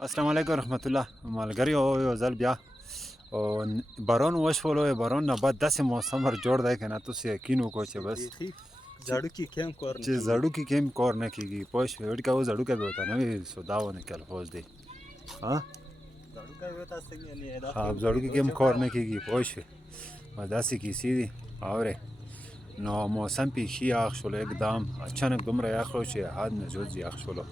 السلام علیکم رحمت الله ملګریو یو ځل بیا او باران وشولو باران نه بعد داسې موسم ور جوړ دی که نه تاسو یقین وکړو چې بس بیخي زړوکي کې هم کار نه چې کوي. زړوکي کې هم کار نه کېږي پوه شوې وړي که زړوکی به ورته نه وي سودا ونه کې الفاظ دی ها زړوکی به تاسو څنګه نه دا ها زړوکي کې هم کار نه کېږي پوه شوې او داسې کیسې دي اورې نو موسم بیخي یخ شولو اقدام اچانک دومره یخ شو چې حد نه زیات یخ شولو